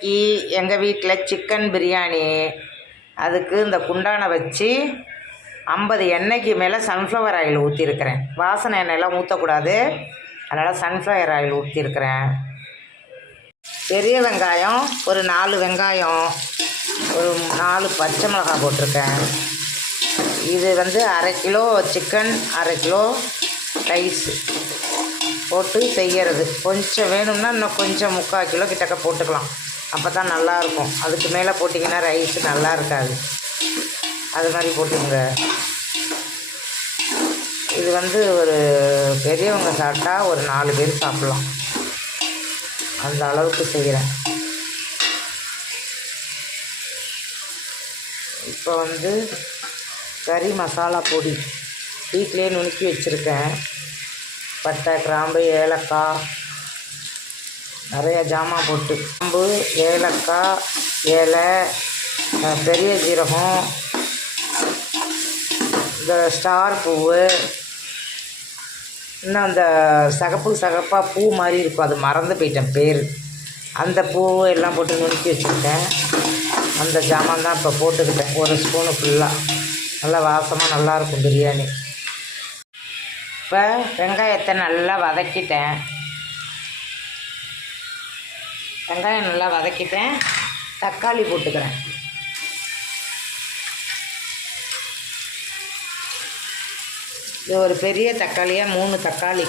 இன்னைக்கு எங்கள் வீட்டில் சிக்கன் பிரியாணி. அதுக்கு இந்த குண்டானை வச்சு ஐம்பது எண்ணெய்க்கு மேலே சன்ஃப்ளவர் ஆயில் ஊற்றிருக்கிறேன் வாசனை எண்ணெயெல்லாம் ஊற்றக்கூடாது அதனால் சன்ஃப்ளவர் ஆயில் ஊற்றிருக்கிறேன் பெரிய வெங்காயம் ஒரு நாலு வெங்காயம் ஒரு நாலு பச்சை மிளகாய் போட்டிருக்கேன். இது வந்து அரை கிலோ சிக்கன் அரை கிலோ ரைஸ் போட்டு செய்கிறது கொஞ்சம் வேணும்னா இன்னும் கொஞ்சம் முக்கால் கிலோ கிட்டக்க போட்டுக்கலாம். அப்போ தான் நல்லாயிருக்கும். அதுக்கு மேலே போட்டிங்கன்னா ரைஸ் நல்லா இருக்காது. அது மாதிரி போட்டுங்க இது வந்து ஒரு பெரியவங்க சாப்பிட்டா ஒரு நாலு பேர் சாப்பிட்லாம். அந்த அளவுக்கு செய்கிறேன் இப்போ வந்து கறி மசாலா பொடி. வீட்டிலே நுணுக்கி வச்சுருக்கேன். பட்டை கிராம்பு ஏலக்காய் நிறைய ஜாமான் போட்டு. கிராம்பு ஏலக்காய் ஏலை பெரிய ஜீரகம் இந்த ஸ்டார் பூவு இன்னும் அந்த சகப்பு சகப்பாக பூ மாதிரி இருக்கும். அது மறந்து போயிட்டேன் பேர். அந்த பூவை எல்லாம் போட்டு நுணுக்கி வச்சுக்கிட்டேன். அந்த ஜாமான் தான் இப்போ போட்டுக்கிட்டேன். ஒரு ஸ்பூனு ஃபுல்லாக நல்லா வாசமாக நல்லாயிருக்கும் பிரியாணி. இப்போ வெங்காயத்தை நல்லா வதக்கிட்டேன். வெங்காயம் நல்லா வதக்கிட்டேன். தக்காளி போட்டுக்கிறேன். இது ஒரு பெரிய தக்காளியாக மூணு தக்காளி.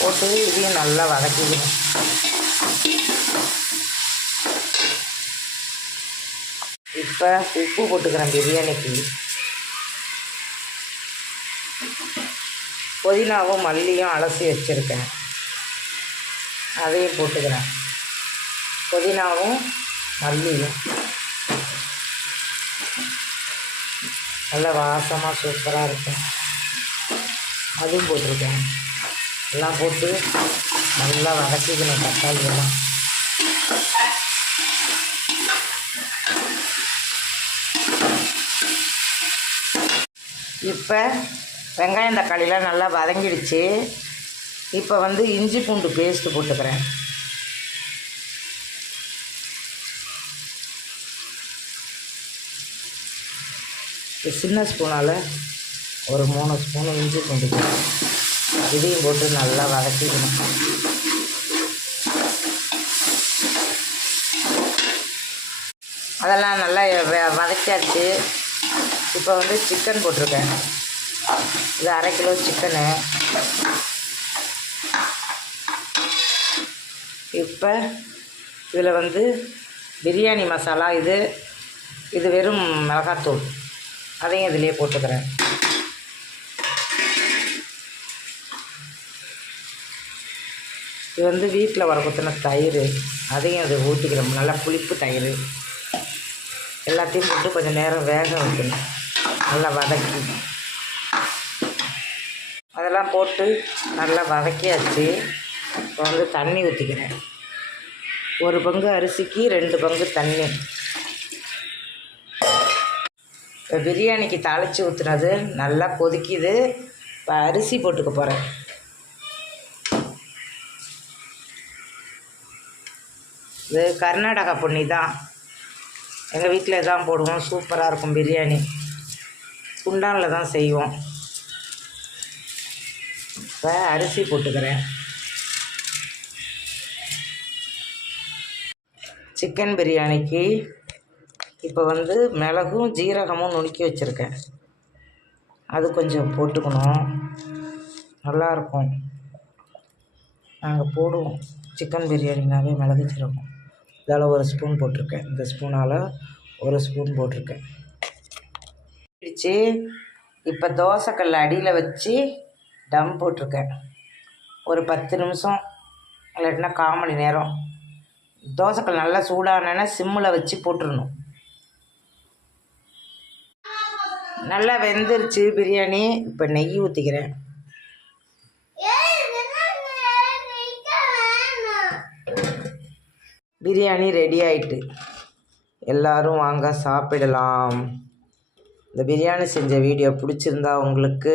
போட்டு இதையும் நல்லா வதக்கிக்கணும் இப்போ உப்பு போட்டுக்கிறேன் பிரியாணிக்கு. புதினாவும் மல்லியும் அலசி வச்சுருக்கேன். அதையும் போட்டுக்கிறேன். புதினாவும் மல்லியும். நல்ல வாசமாக சூப்பராக இருக்கும். அதுவும் போட்டிருக்கேன். எல்லாம் போட்டு நல்லா வதக்கிக்கணும் தக்காளி எல்லாம். இப்போ வெங்காயம் தக்காளிலாம் நல்லா வதங்கிடுச்சு. இப்போ வந்து இஞ்சி பூண்டு பேஸ்ட்டு போட்டுக்கிறேன். சின்ன ஸ்பூனால் ஒரு மூணு ஸ்பூனு இஞ்சி பூண்டு இதையும் போட்டு நல்லா வதக்கிக்கணும். அதெல்லாம் நல்லா வ- இப்போ வந்து சிக்கன் போட்டிருக்கேன். இது அரை கிலோ சிக்கனு இப்போ இதில் வந்து பிரியாணி மசாலா இது இது வெறும் மிளகாத்தூள். அதையும் இதிலே போட்டுக்கிறேன். இது வந்து வீட்டில் வர தயிர் அதையும் அது ஊற்றிக்கிறோம் நல்லா புளிப்பு தயிர். எல்லாத்தையும் போட்டு கொஞ்சம் நேரம் வேக வைக்கணும். நல்லா வதக்கி. அதெல்லாம் போட்டு நல்லா வதக்கியாச்சு. இப்போ வந்து தண்ணி ஊற்றிக்கிறேன் ஒரு பங்கு அரிசிக்கு ரெண்டு பங்கு தண்ணி. இப்போ பிரியாணிக்கு தாளித்து ஊற்றுனது நல்லா கொதிக்குது. இப்போ அரிசி போட்டுக்க போகிறேன் இது கர்நாடகா பொன்னி தான். எங்கள் வீட்டில் தான் போடுவோம். சூப்பராக இருக்கும் பிரியாணி. குண்டானில் தான் செய்வோம். இப்போ அரிசி போட்டுக்கிறேன். சிக்கன் பிரியாணிக்கு இப்போ வந்து மிளகும் ஜீரகமும் நுணுக்கி வச்சுருக்கேன். அது கொஞ்சம் போட்டுக்கணும். நல்லாயிருக்கும் நாங்கள் போடுவோம். சிக்கன் பிரியாணினாவே மிளகு ஜீரகம். இதால் ஒரு ஸ்பூன் போட்டிருக்கேன். இந்த ஸ்பூனால் ஒரு ஸ்பூன் போட்டிருக்கேன். பிடிச்சி இப்போ தோசைக்கல் அடியில் வச்சு டம் போட்டிருக்கேன். ஒரு பத்து நிமிஷம் இல்லாட்டினா கால் மணி நேரம். தோசைக்கல் நல்லா சூடானேன்னா சிம்மில் வச்சு போட்டுடணும் நல்லா வெந்துருச்சு பிரியாணி. இப்போ நெய் ஊற்றிக்கிறேன் பிரியாணி ரெடி ஆயிட்டு. எல்லாரும் வாங்க சாப்பிடலாம். இந்த பிரியாணி செஞ்ச வீடியோ பிடிச்சிருந்தா உங்களுக்கு